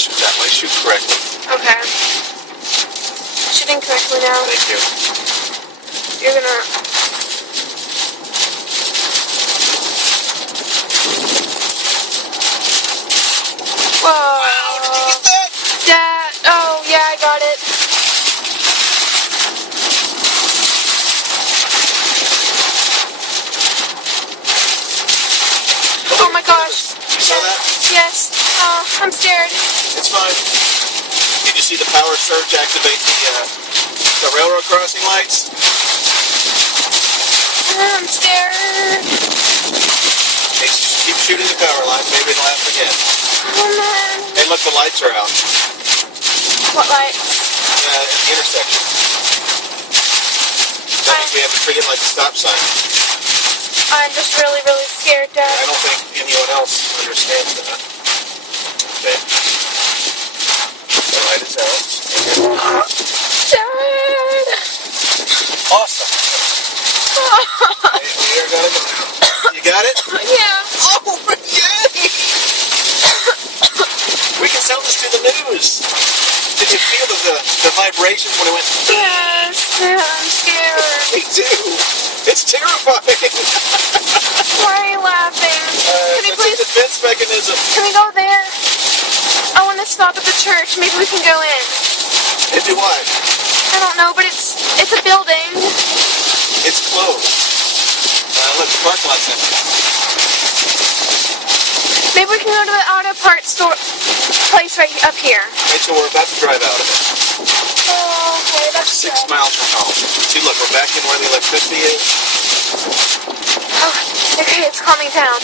shoot that way. Shoot correctly. Okay. Shooting correctly now. Thank you. You're gonna... Whoa. Wow, did you get that? Dad. Oh, yeah, I got it. Oh my gosh. You saw that? Yes. Oh, I'm scared. It's fine. Did you see the power surge activate the railroad crossing lights? I'm scared. Hey, keep shooting the power lines. Maybe it'll happen again. Oh man. Hey, look, the lights are out. What lights? At the intersection. That means we have to treat it like a stop sign. I'm just really, really scared, Dad. I don't think anyone else understands that. Okay. The light is out. Dad. Awesome. Hey, we are gonna go now. You got it? Yeah. Oh, yay! We can sell this to the news. Did you feel the vibrations when it went? Yes. Yeah, I'm scared. Me too. It's terrifying. Why are you laughing? Can we It's please? a defense mechanism. Can we go there? I want to stop at the church. Maybe we can go in. And do what? I don't know, but it's a building. It's closed. Look, the parking lot's empty. Maybe we can go to the auto parts store place right up here. Rachel, we're about to drive out of it. Oh, okay, We're that's 6 good. miles from home. See, look, we're back in where the electricity is. Oh, okay, it's calming down.